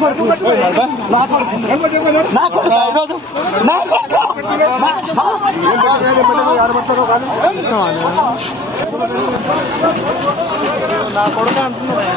కొడుకు అంటున్నారా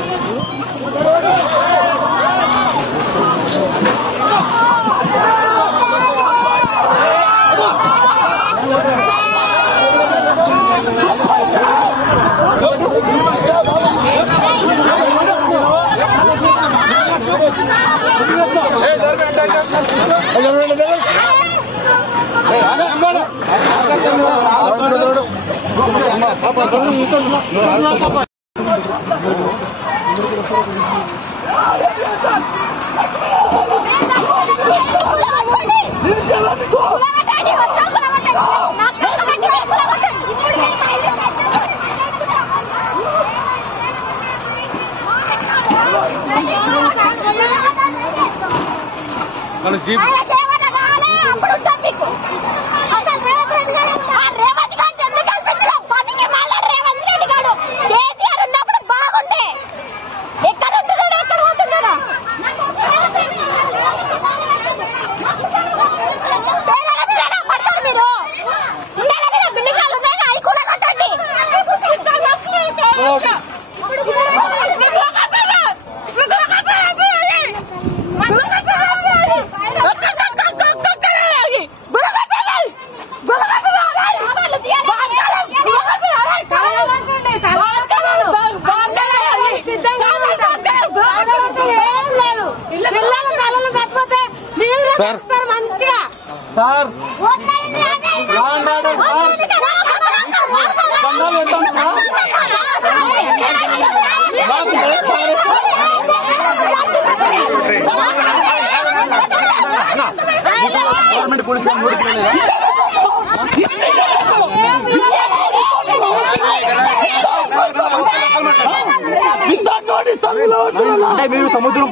మీరు సముద్రం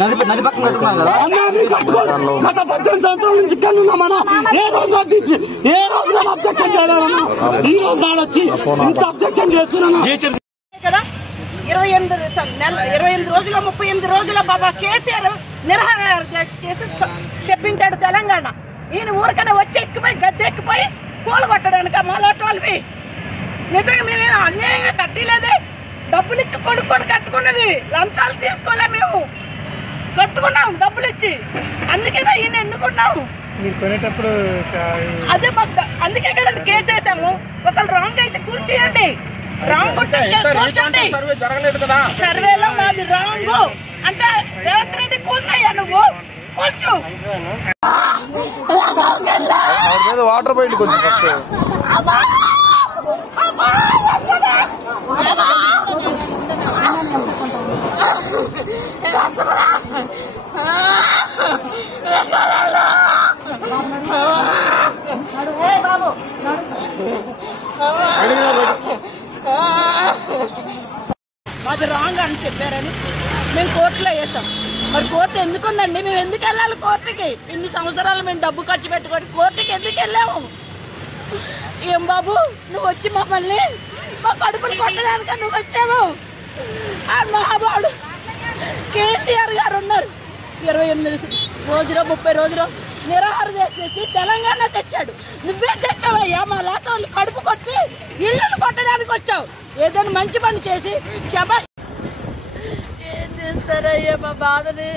నది పక్కన పెట్టుకున్నారు కదా. గత 18 సంవత్సరాల నుంచి కన్నున్నామన్నా. ఏ రోజు ఏ రోజు అబ్జెక్షన్ చేయాలన్నా ఈ రోజు నాడొచ్చి ఇంత అబ్జెక్షన్ చేస్తున్నాను కదా. 28 రోజుల 38 రోజుల బాబా కేసీఆర్ నిరాహార చేసి తెప్పించాడు తెలంగాణ. ఈయన ఊరికనే వచ్చి ఎక్కిపోయి గద్దె ఎక్కిపోయి కూల కొట్టడానికి మాలాంటి వాళ్ళవి. నిజంగా మేము అన్యాయంగా కట్టలేదే. డబ్బులు ఇచ్చి కొనుక్కొని కట్టుకున్నది, లంచాలు తీసుకోలే. మేము కట్టుకున్నాం డబ్బులు ఇచ్చి. అందుకేనా ఈయన ఎన్నుకున్నాము. అదే అందుకే కదా కేసు వేసాము. ఒకళ్ళు రాంగ్ అయితే కూర్చేయండి, రాంగ్ కూర్చోండి. సర్వేలో మాది రాంగ్ అంటే రేవంత్ రెడ్డి కూర్చోయ్యా, నువ్వు కూర్చో. వాటర్ బయట కొంచెం మాది రాంగ్ అని చెప్పారని మేము కోర్టులో వేసాం. మరి కోర్టు ఎందుకుందండి? మేము ఎందుకు వెళ్ళాలి కోర్టుకి? ఇన్ని సంవత్సరాలు మేము డబ్బు ఖర్చు పెట్టుకొని కోర్టుకి ఎందుకు వెళ్ళాము? ఏం బాబు నువ్వు వచ్చి మమ్మల్ని మా కడుపులు కొట్టడానిక నువ్వు వచ్చావు? ఆ మహాబాడు కేసీఆర్ గారు ఉన్నారు. 28 రోజులు 30 రోజులు నిరాహార చేసి తెలంగాణ తెచ్చాడు. నువ్వే తెచ్చావయ్యా. మా లాంటి వాళ్ళు కడుపు కొట్టి ఇళ్లను కొట్టడానికి వచ్చావు. ఏదైనా మంచి పని చేసి శబాష్. ఏం చేస్తారయ్యా మా బాధని?